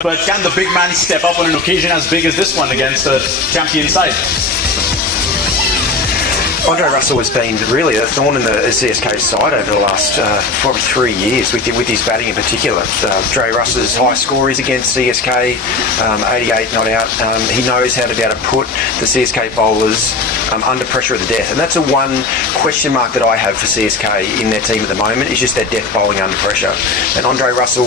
But can the big man step up on an occasion as big as this one against a champion side? Andre Russell has been really a thorn in the CSK side over the last probably 3 years with his batting in particular. Andre Russell's high score is against CSK, 88 not out. He knows how to be able to put the CSK bowlers under pressure of the death, and that's a one question mark that I have for CSK in their team at the moment, is just their death bowling under pressure. And Andre Russell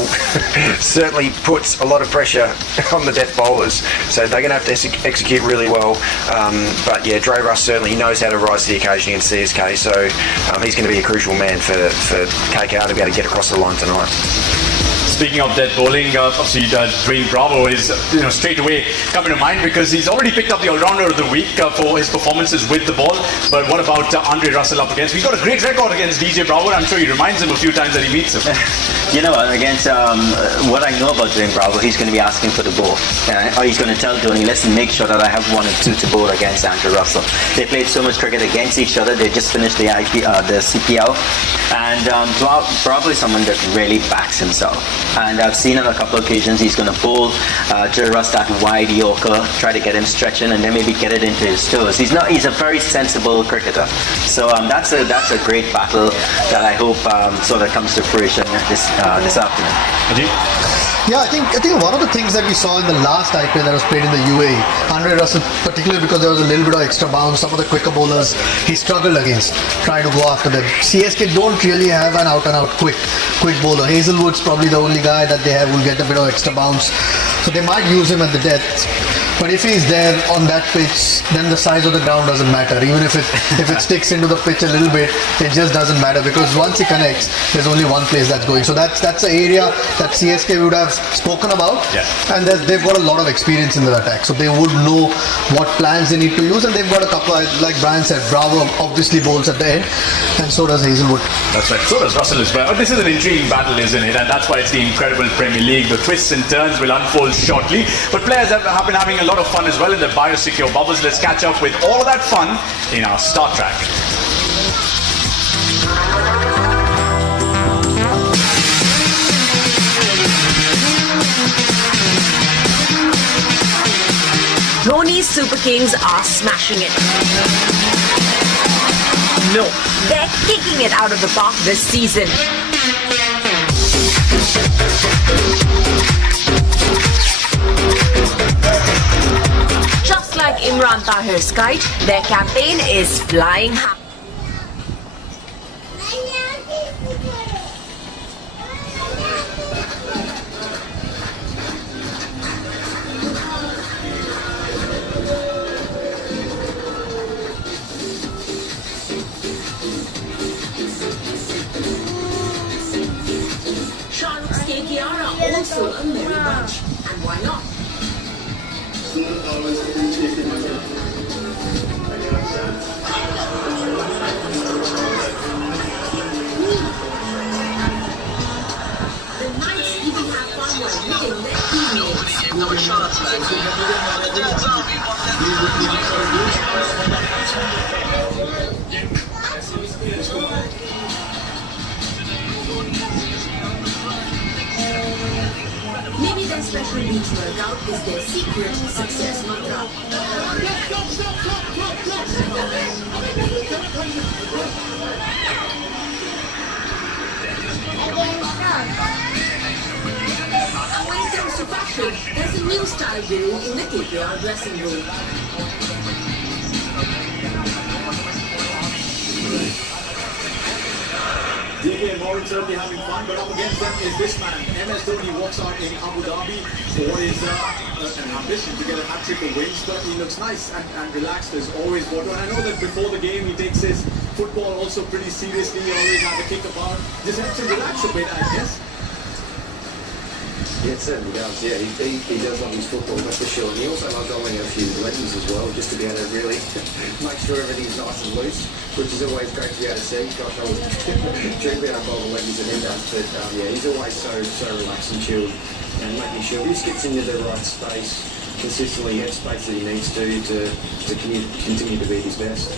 certainly puts a lot of pressure on the death bowlers, so they're going to have to execute really well. But yeah, Dre Russ certainly knows how to rise to the occasion against CSK, so he's going to be a crucial man for KKR to be able to get across the line tonight. Speaking of dead bowling, obviously Dwayne Bravo is straight away coming to mind because he's already picked up the all-rounder of the week for his performances with the ball. But what about Andre Russell up against? He's got a great record against DJ Bravo. I'm sure he reminds him a few times that he meets him. You know, against what I know about Dwayne Bravo, he's going to be asking for the ball. Or he's going to tell Tony, listen, make sure that I have 1 or 2 to bowl against Andre Russell. They played so much cricket against each other. They just finished the CPL. And Bravo is someone that really backs himself. And I've seen on a couple of occasions he's going to bowl Dre Russ that wide Yorker, try to get him stretching, and then maybe get it into his toes. He's a very sensible cricketer. So that's a great battle that I hope sort of comes to fruition this afternoon. Yeah, I think one of the things that we saw in the last IPL that was played in the UAE, Andre Russell, particularly because there was a little bit of extra bounce, some of the quicker bowlers he struggled against, trying to go after them. CSK don't really have an out-and-out quick bowler. Hazelwood's probably the only guy that they have will get a bit of extra bounce, so they might use him at the death. But if he's there on that pitch, then the size of the ground doesn't matter. Even if it sticks into the pitch a little bit, it just doesn't matter, because once he connects, there's only one place that's going. So that's an area that CSK would have spoken about, and they've got a lot of experience in the attack, so they would know what plans they need to use, and they've got a couple of, like Brian said, Bravo obviously bowls at the end, and so does Hazelwood. That's right, so does Russell as well. But this is an intriguing battle, isn't it? And that's why it's the incredible Premier League. The twists and turns will unfold shortly, but players have been having a lot of fun as well in their biosecure bubbles. Let's catch up with all of that fun in our Star Track. Dhoni's Super Kings are smashing it. No, they're kicking it out of the park this season. Just like Imran Tahir's kite, their campaign is flying high. KKR are also a merry bunch, and why not? The Knights even have fun while hitting their teammates. Maybe their special beach workout is their secret success mantra. And when it comes to fashion, there's a new style guru in the KKR dressing room. DK and Morin certainly having fun, but up against them is this man. MS Dhoni walks out in Abu Dhabi for what is an ambition to get a hat-trick of wins, but he looks nice and relaxed as always. And I know that before the game he takes his football also pretty seriously. He always has a kick about. Just helps him relax a bit, I guess. Yeah, it certainly does. Yeah, he does love his football, that's for sure. He also loves owning a few legends as well, just to be able to really make sure everything's nice and loose, which is always great to be able to see. Gosh, I was dreaming about bowling legends and him does, but yeah, he's always so relaxed and chilled, and making sure he just gets into the right space consistently, gets space that he needs to continue to be his best.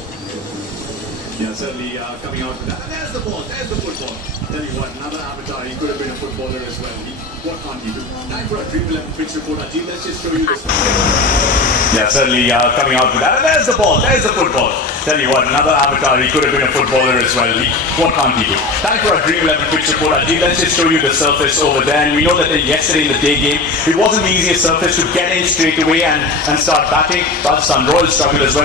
Yeah, certainly coming out with that. And there's the ball, there's the football. Tell you what, another avatar, he could have been a footballer as well. What can't he do? Time for a Dream 11 pitch report. Ajit, let's just show you this. Yeah, certainly coming out with that. And there's the ball, there's the football. Tell you what, another avatar, he could have been a footballer as well. What can't he do? Time for a Dream 11 pitch report. Ajit, let's just show you the surface over there. And we know that yesterday in the day game, it wasn't the easiest surface to get in straight away and start batting. Rajasthan Royals struggled as well.